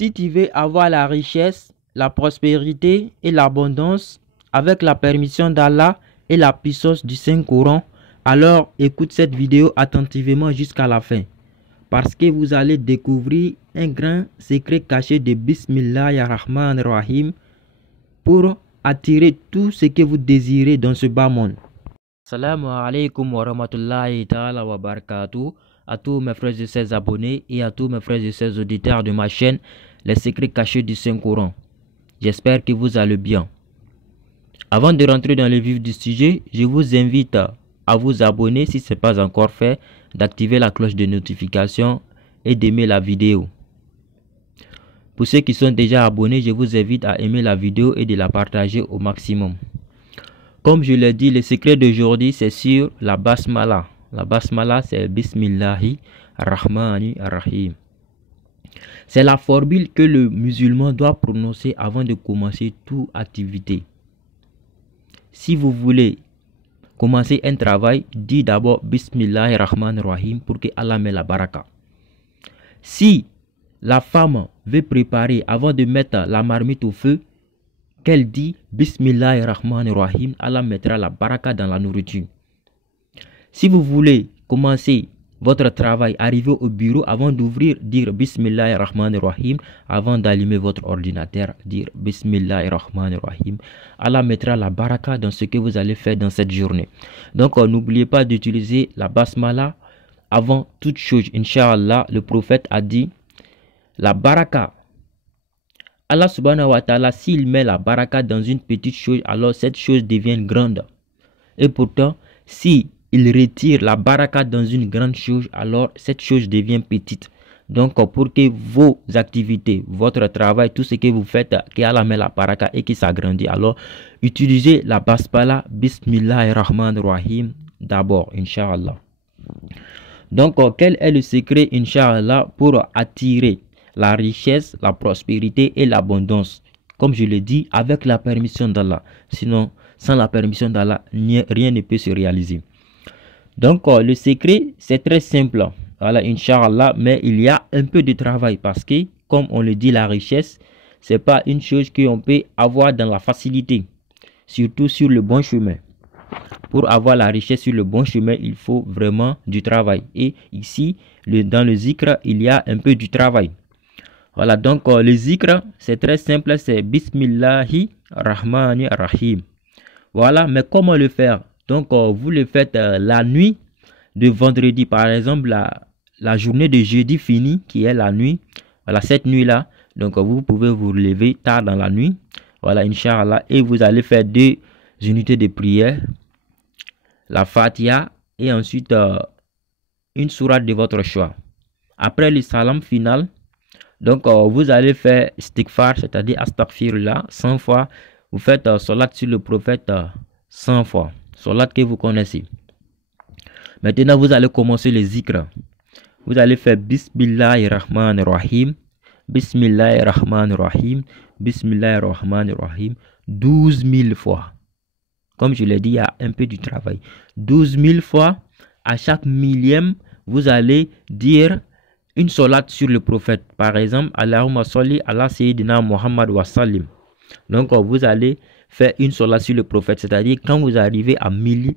Si tu veux avoir la richesse, la prospérité et l'abondance avec la permission d'Allah et la puissance du Saint-Coran, alors écoute cette vidéo attentivement jusqu'à la fin. Parce que vous allez découvrir un grand secret caché de Bismillahirrahmanirrahim pour attirer tout ce que vous désirez dans ce bas monde. Salam alaikum wa rahmatullahi ta'ala wa barakatuh. À tous mes frères et sœurs abonnés et à tous mes frères et sœurs auditeurs de ma chaîne Les secrets cachés du Saint-Coran. J'espère que vous allez bien. Avant de rentrer dans le vif du sujet, je vous invite à vous abonner si ce n'est pas encore fait, d'activer la cloche de notification et d'aimer la vidéo. Pour ceux qui sont déjà abonnés, je vous invite à aimer la vidéo et de la partager au maximum. Comme je l'ai dit, le secret d'aujourd'hui c'est sur la basmala. La basmala c'est Bismillahirrahmanirrahim. C'est la formule que le musulman doit prononcer avant de commencer toute activité. Si vous voulez commencer un travail, dites d'abord Bismillahirrahmanirrahim pour que Allah met la baraka. Si la femme veut préparer avant de mettre la marmite au feu, qu'elle dit Bismillahirrahmanirrahim, Allah mettra la baraka dans la nourriture. Si vous voulez commencer votre travail, arriver au bureau, avant d'ouvrir, dire Bismillahirrahmanirrahim, avant d'allumer votre ordinateur, dire Bismillahirrahmanirrahim. Allah mettra la baraka dans ce que vous allez faire dans cette journée. Donc n'oubliez pas d'utiliser la basmala avant toute chose. Inch'Allah, le prophète a dit la baraka. Allah subhanahu wa ta'ala, s'il met la baraka dans une petite chose, alors cette chose devient grande. Et pourtant, si il retire la baraka dans une grande chose, alors cette chose devient petite. Donc pour que vos activités, votre travail, tout ce que vous faites, qu'Allah met la baraka et qu'il s'agrandit, alors utilisez la basmala Bismillahirrahmanirrahim d'abord, Inch'Allah. Donc quel est le secret, Inch'Allah, pour attirer la richesse, la prospérité et l'abondance? Comme je l'ai dit, avec la permission d'Allah. Sinon, sans la permission d'Allah, rien ne peut se réaliser. Donc le secret c'est très simple, voilà, Inch'Allah, mais il y a un peu de travail parce que comme on le dit, la richesse c'est pas une chose qu'on peut avoir dans la facilité, surtout sur le bon chemin. Pour avoir la richesse sur le bon chemin, il faut vraiment du travail, et ici dans le zikr il y a un peu du travail. Voilà, donc le zikr c'est très simple, c'est Bismillahirrahmanirrahim. Voilà, mais comment le faire? Donc vous le faites la nuit de vendredi, par exemple la journée de jeudi finie qui est la nuit. Voilà, cette nuit là, donc vous pouvez vous lever tard dans la nuit, voilà, Inch'Allah, et vous allez faire 2 unités de prière, la Fatiha et ensuite une sourate de votre choix. Après le salam final, donc vous allez faire istighfar, c'est-à-dire astaghfirullah 100 fois. Vous faites salat sur le prophète 100 fois, salat que vous connaissez. Maintenant vous allez commencer le zikr. Vous allez faire Bismillahirrahmanirrahim, Bismillahirrahmanirrahim, Bismillahirrahmanirrahim 12 000 fois. Comme je l'ai dit, il y a un peu du travail. 12 000 fois. À chaque millième, vous allez dire une salat sur le prophète. Par exemple, Allahumma salli ala Sayyidina Muhammad wa sallim. Donc vous allez faire une salat sur le prophète, c'est-à-dire quand vous arrivez à 1000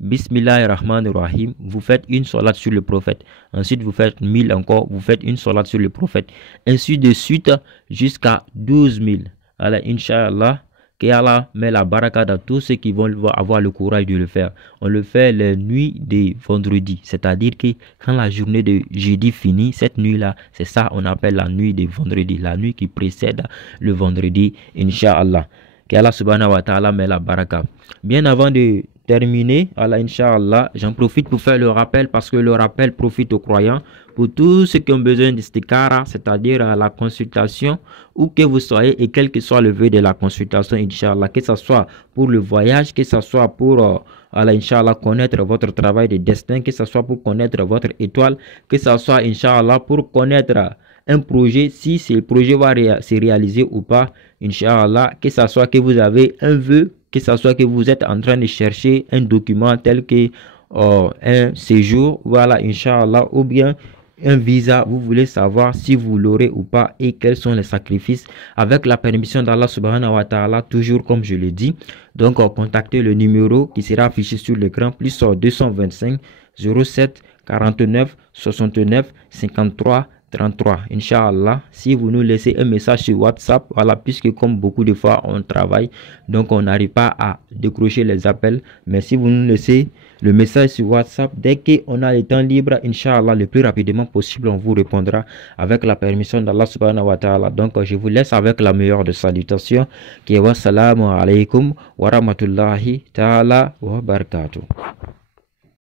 Bismillahirrahmanirrahim, vous faites une salat sur le prophète. Ensuite vous faites 1000 encore, vous faites une salat sur le prophète, ainsi de suite jusqu'à 12 000. Alors Inch'Allah, qu'Allah met la baraka dans tous ceux qui vont avoir le courage de le faire. On le fait les nuits de vendredi, c'est-à-dire que quand la journée de jeudi finit, cette nuit-là, c'est ça on appelle la nuit de vendredi, la nuit qui précède le vendredi, Inch'Allah. Qu'Allah subhanahu wa ta'ala met la baraka. Bien avant de terminer, Allah, Inch'Allah, j'en profite pour faire le rappel parce que le rappel profite aux croyants. Pour tous ceux qui ont besoin d'istikara, c'est-à-dire la consultation, où que vous soyez et quel que soit le vœu de la consultation, Inch'Allah, que ce soit pour le voyage, que ce soit pour Inch'Allah, connaître votre travail de destin, que ce soit pour connaître votre étoile, que ce soit, Inch'Allah, pour connaître un projet, si ce projet va se réaliser ou pas, Inch'Allah, que ce soit que vous avez un vœu, que ce soit que vous êtes en train de chercher un document tel que un séjour, voilà, Inch'Allah, ou bien un visa, vous voulez savoir si vous l'aurez ou pas et quels sont les sacrifices, avec la permission d'Allah subhanahu wa ta'ala, toujours comme je l'ai dit. Donc contactez le numéro qui sera affiché sur l'écran, plus 225 07 49 69 53 33. Inch'Allah, si vous nous laissez un message sur WhatsApp, voilà, puisque comme beaucoup de fois on travaille, donc on n'arrive pas à décrocher les appels, mais si vous nous laissez le message sur WhatsApp, dès qu'on a le temps libre, Inch'Allah, le plus rapidement possible, on vous répondra avec la permission d'Allah subhanahu wa ta'ala. Donc je vous laisse avec la meilleure de salutations, qui est wassalamu alaikum wa rahmatullahi ta'ala wa barakatuh.